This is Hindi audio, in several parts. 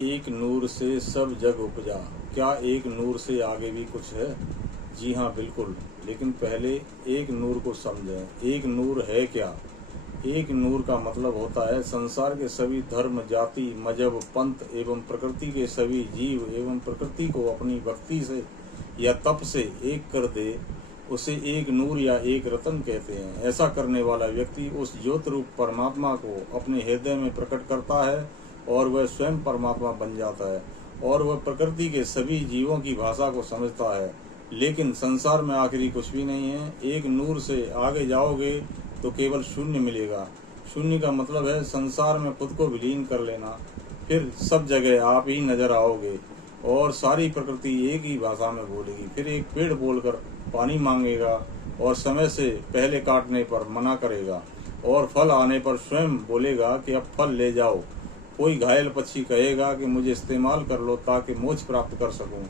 एक नूर से सब जग उपजा। क्या एक नूर से आगे भी कुछ है? जी हाँ, बिल्कुल। लेकिन पहले एक नूर को समझें। एक नूर है क्या? एक नूर का मतलब होता है संसार के सभी धर्म, जाति, मजहब, पंथ एवं प्रकृति के सभी जीव एवं प्रकृति को अपनी भक्ति से या तप से एक कर दे। उसे एक नूर या एक रतन कहते हैं। ऐसा करने वाला व्यक्ति उस ज्योत रूप परमात्मा को अपने हृदय में प्रकट करता है और वह स्वयं परमात्मा बन जाता है और वह प्रकृति के सभी जीवों की भाषा को समझता है। लेकिन संसार में आखिरी कुछ भी नहीं है। एक नूर से आगे जाओगे तो केवल शून्य मिलेगा। शून्य का मतलब है संसार में खुद को विलीन कर लेना। फिर सब जगह आप ही नजर आओगे और सारी प्रकृति एक ही भाषा में बोलेगी। फिर एक पेड़ बोलकर पानी मांगेगा और समय से पहले काटने पर मना करेगा और फल आने पर स्वयं बोलेगा कि अब फल ले जाओ। कोई घायल पक्षी कहेगा कि मुझे इस्तेमाल कर लो ताकि मोक्ष प्राप्त कर सकूं।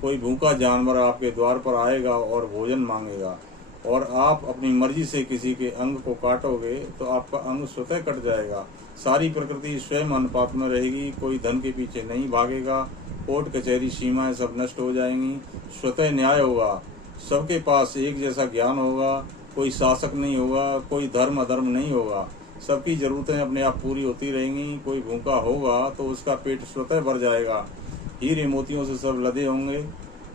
कोई भूखा जानवर आपके द्वार पर आएगा और भोजन मांगेगा और आप अपनी मर्जी से किसी के अंग को काटोगे तो आपका अंग स्वतः कट जाएगा। सारी प्रकृति स्वयं अनुपात में रहेगी। कोई धन के पीछे नहीं भागेगा। कोर्ट कचहरी सीमाएं सब नष्ट हो जाएंगी। स्वतः न्याय होगा। सबके पास एक जैसा ज्ञान होगा। कोई शासक नहीं होगा। कोई धर्म अधर्म नहीं होगा। सबकी जरूरतें अपने आप पूरी होती रहेंगी। कोई भूखा होगा तो उसका पेट स्वतः भर जाएगा। हीरे मोतियों से सब लदे होंगे।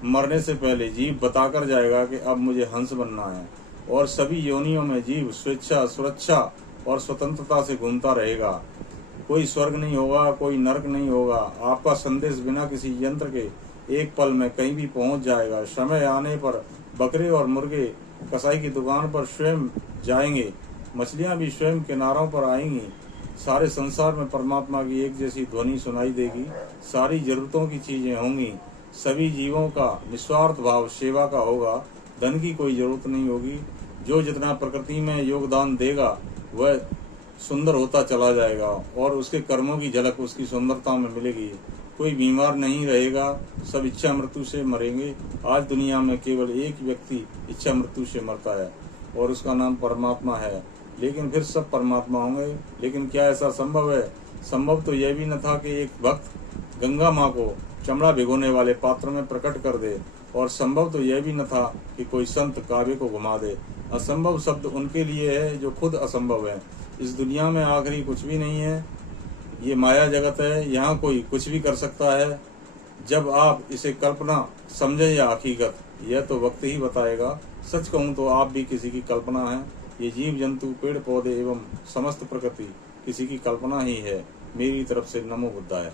मरने से पहले जीव बताकर जाएगा कि अब मुझे हंस बनना है और सभी योनियों में जीव स्वेच्छा, सुरक्षा और स्वतंत्रता से घूमता रहेगा। कोई स्वर्ग नहीं होगा, कोई नरक नहीं होगा। आपका संदेश बिना किसी यंत्र के एक पल में कहीं भी पहुंच जाएगा। समय आने पर बकरे और मुर्गे कसाई की दुकान पर स्वयं जाएंगे। मछलियां भी स्वयं किनारों पर आएंगी। सारे संसार में परमात्मा की एक जैसी ध्वनि सुनाई देगी। सारी जरूरतों की चीजें होंगी। सभी जीवों का निस्वार्थ भाव सेवा का होगा। धन की कोई जरूरत नहीं होगी। जो जितना प्रकृति में योगदान देगा वह सुंदर होता चला जाएगा और उसके कर्मों की झलक उसकी सुंदरता में मिलेगी। कोई बीमार नहीं रहेगा। सब इच्छा मृत्यु से मरेंगे। आज दुनिया में केवल एक व्यक्ति इच्छा मृत्यु से मरता है और उसका नाम परमात्मा है। लेकिन फिर सब परमात्मा होंगे। लेकिन क्या ऐसा संभव है? संभव तो यह भी न था कि एक भक्त गंगा माँ को चमड़ा भिगोने वाले पात्र में प्रकट कर दे, और संभव तो यह भी न था कि कोई संत काबे को घुमा दे। असंभव शब्द उनके लिए है जो खुद असंभव है। इस दुनिया में आखिरी कुछ भी नहीं है। ये माया जगत है। यहाँ कोई कुछ भी कर सकता है। जब आप इसे कल्पना समझे या हकीकत, यह तो वक्त ही बताएगा। सच कहूँ तो आप भी किसी की कल्पना है। ये जीव जंतु, पेड़ पौधे एवं समस्त प्रकृति किसी की कल्पना ही है। मेरी तरफ से नमो बुद्धाय।